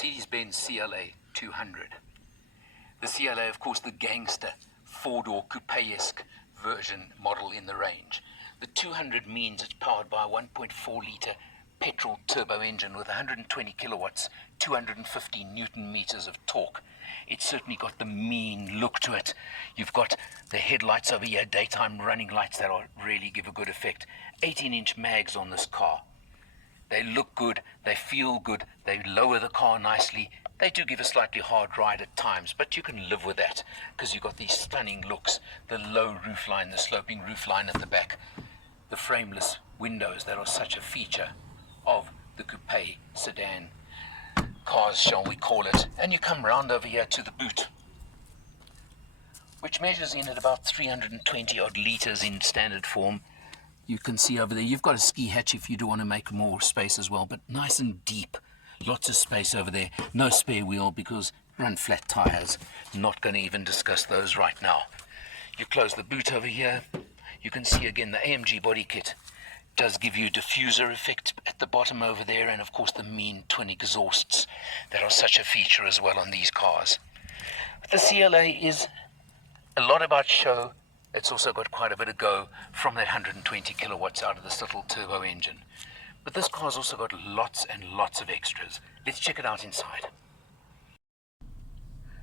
Mercedes-Benz CLA 200. The CLA, of course, the Gangster, four-door coupe-esque version model in the range. The 200 means it's powered by a 1.4-litre petrol turbo engine with 120 kilowatts, 250 newton meters of torque. It's certainly got the mean look to it. You've got the headlights over here, daytime running lights that really give a good effect. 18-inch mags on this car. They look good, they feel good, they lower the car nicely. They do give a slightly hard ride at times, but you can live with that because you've got these stunning looks, the low roofline, the sloping roofline at the back, the frameless windows that are such a feature of the coupe sedan cars, shall we call it. And you come round over here to the boot, which measures in at about 320 odd litres in standard form. You can see over there, you've got a ski hatch if you do want to make more space as well, but nice and deep. Lots of space over there. No spare wheel because run flat tires. Not going to even discuss those right now. You close the boot over here. You can see again the AMG body kit does give you diffuser effect at the bottom over there, and of course the mean twin exhausts that are such a feature as well on these cars. But the CLA is a lot about show. It's also got quite a bit of go from that 120 kilowatts out of this little turbo engine. But this car's also got lots and lots of extras. Let's check it out inside.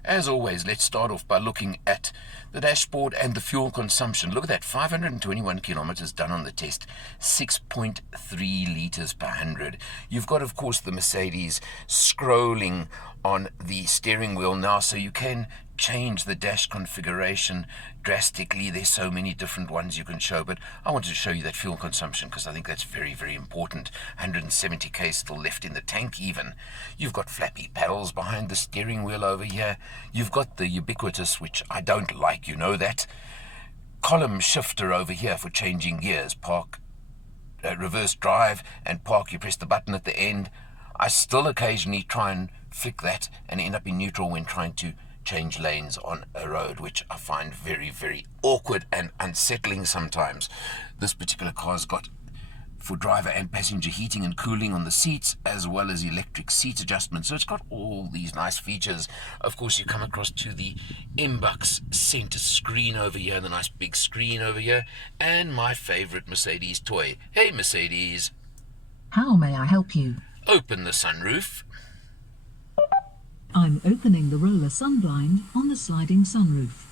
As always, let's start off by looking at the dashboard and the fuel consumption. Look at that, 521 kilometers done on the test, 6.3 liters per 100. You've got, of course, the Mercedes scrolling on the steering wheel now, so you can change the dash configuration drastically. There's so many different ones you can show, but I wanted to show you that fuel consumption because I think that's very, very important. 170k still left in the tank even. You've got flappy paddles behind the steering wheel over here. You've got the ubiquitous, which I don't like, you know that, column shifter over here for changing gears. Park, reverse drive, and park, you press the button at the end. I still occasionally try and flick that and end up in neutral when trying to change lanes on a road, which I find very, very awkward and unsettling sometimes. This particular car's got for driver and passenger heating and cooling on the seats, as well as electric seat adjustment. So it's got all these nice features. Of course, you come across to the M-Bucks center screen over here, the nice big screen over here, and my favorite Mercedes toy. Hey, Mercedes. How may I help you? Open the sunroof. I'm opening the roller sun blind on the sliding sunroof.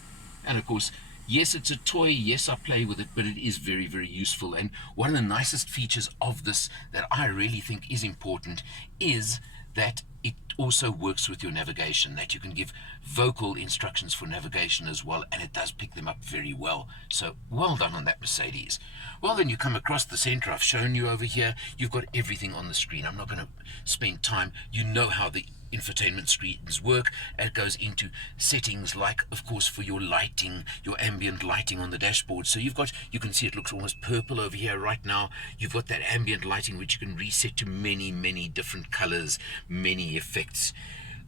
And of course, yes, it's a toy, yes, I play with it, but it is very, very useful. And one of the nicest features of this that I really think is important is that it also works with your navigation, that you can give vocal instructions for navigation as well, and it does pick them up very well. So well done on that, Mercedes. Well, then you come across the center. I've shown you over here. You've got everything on the screen. I'm not going to spend time. You know how the infotainment screens work. It goes into settings like, of course, for your lighting, your ambient lighting on the dashboard. So you can see it looks almost purple over here right now. You've got that ambient lighting which you can reset to many, many different colors, many effects.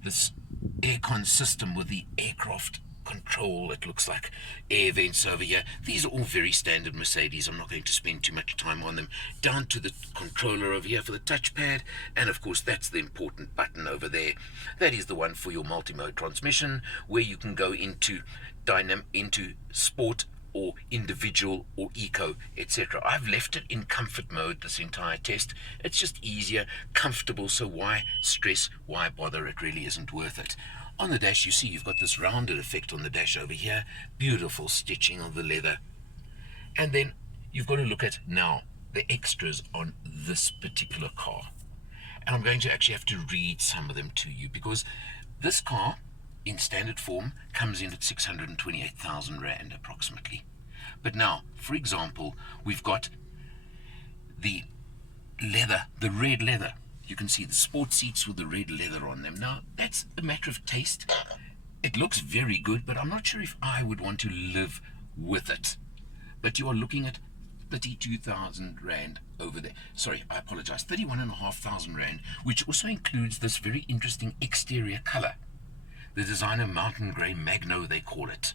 This aircon system with the aircraft control, it looks like air vents over here. These are all very standard Mercedes. I'm not going to spend too much time on them. Down to the controller over here for the touchpad, and of course that's the important button over there. That is the one for your multi-mode transmission, where you can go into sport or individual or eco, etc. I've left it in comfort mode this entire test. It's just easier, comfortable, so why stress, why bother? It really isn't worth it. On the dash, you see you've got this rounded effect on the dash over here. Beautiful stitching of the leather. And then you've got to look at now the extras on this particular car. And I'm going to actually have to read some of them to you because this car in standard form comes in at 628,000 Rand approximately. But now, for example, we've got the leather, the red leather. You can see the sport seats with the red leather on them. Now, that's a matter of taste. It looks very good, but I'm not sure if I would want to live with it. But you are looking at 32,000 Rand over there. Sorry, I apologize. 31,500 Rand, which also includes this very interesting exterior color. The designer Mountain Grey Magno, they call it,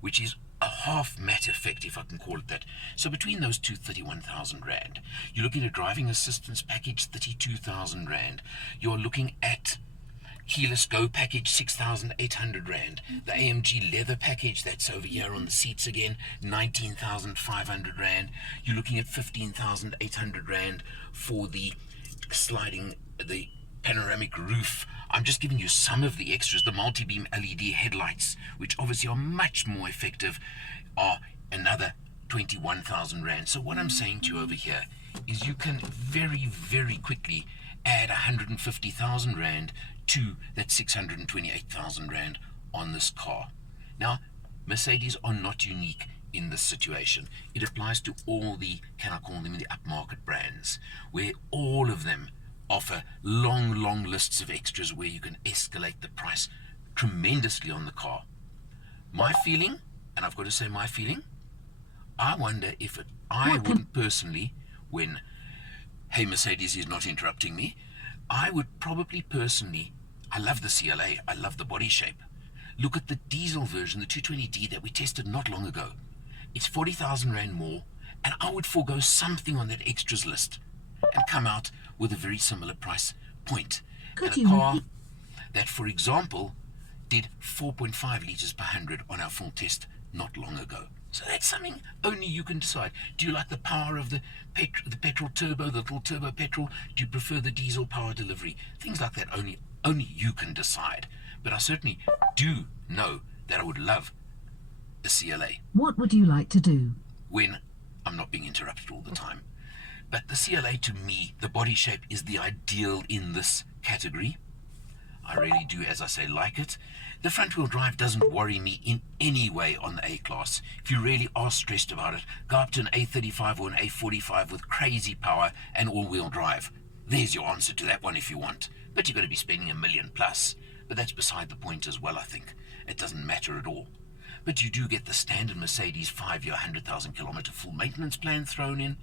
which is a half matte effect, if I can call it that. So between those two, 31,000 Rand. You're looking at a driving assistance package, 32,000 Rand. You're looking at Keyless Go package, 6,800 Rand. The AMG leather package, that's over here on the seats again, 19,500 Rand. You're looking at 15,800 Rand for the the panoramic roof. I'm just giving you some of the extras. The multi-beam LED headlights, which obviously are much more effective, are another 21,000 Rand. So what I'm saying to you over here is you can very, very quickly add 150,000 Rand to that 628,000 Rand on this car. Now, Mercedes are not unique in this situation. It applies to all the, can I call them, the upmarket brands, where all of them offer long, long lists of extras where you can escalate the price tremendously on the car. My feeling, and I've got to say my feeling, I wonder if I wouldn't personally, when, hey, Mercedes is not interrupting me, I would probably personally, I love the CLA, I love the body shape. Look at the diesel version, the 220D that we tested not long ago. It's 40,000 Rand more, and I would forego something on that extras list and come out with a very similar price point. And a car that, for example, did 4.5 litres per 100 on our full test not long ago. So that's something only you can decide. Do you like the power of the petrol turbo, the little turbo petrol? Do you prefer the diesel power delivery? Things like that only you can decide. But I certainly do know that I would love a CLA. What would you like to do? When I'm not being interrupted all the time. But the CLA, to me, the body shape is the ideal in this category. I really do, as I say, like it. The front-wheel drive doesn't worry me in any way on the A-Class. If you really are stressed about it, go up to an A35 or an A45 with crazy power and all-wheel drive. There's your answer to that one if you want. But you're going to be spending $1 million plus. But that's beside the point as well, I think. It doesn't matter at all. But you do get the standard Mercedes 5-year, 100,000 kilometer full maintenance plan thrown in,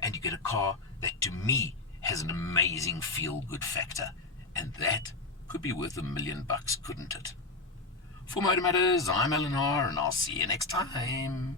and you get a car that, to me, has an amazing feel-good factor. And that could be worth $1 million, couldn't it? For Motor Matters, I'm Eleanor, and I'll see you next time.